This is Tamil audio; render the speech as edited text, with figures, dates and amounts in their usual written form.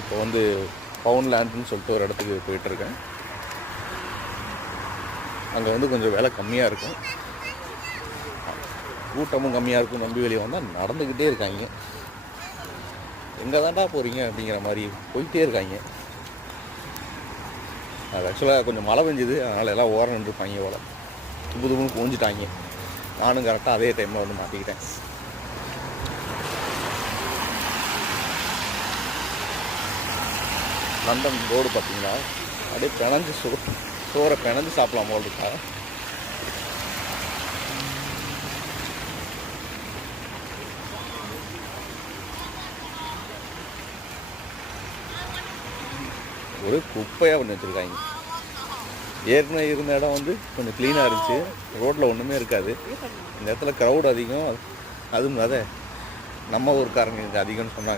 இப்போ வந்து பவுன் லேண்டுன்னு சொல்லிட்டு ஒரு இடத்துக்கு போயிட்டுருக்கேன். அங்கே வந்து கொஞ்சம் விலை கம்மியாக இருக்கும், கூட்டமும் கம்மியாக இருக்கும். நம்பி வெளியே வந்தால் நடந்துக்கிட்டே இருக்காங்க. எங்கே தாண்டா போகிறீங்க அப்படிங்கிற மாதிரி போயிட்டே இருக்காங்க. அது ஆக்சுவலாக கொஞ்சம் மழை பெஞ்சுது, அதனால் எல்லாம் ஓரம் நின்றுருப்பாங்க போல். துப்புன்னு குவிஞ்சிட்டாங்க. நானும் கரெக்டாக அதே டைமில் வந்து மாட்டிக்கிட்டேன். லண்டன் ரோடு பார்த்தீங்கன்னா அப்படியே பிணைஞ்சு சோறை பிணைஞ்சு சாப்பிடலாம் போல் இருக்கா. ஒரு குப்பையாக பண்ணி வச்சுருக்காங்க. ஏற்கனவே இருந்த இடம் வந்து கொஞ்சம் க்ளீனாக இருந்துச்சு, ரோட்டில் ஒன்றுமே இருக்காது. இந்த இடத்துல க்ரௌட் அதிகம். அதுவும் அதை நம்ம ஊருக்காரங்க இங்கே அதிகம்னு சொன்னாங்க.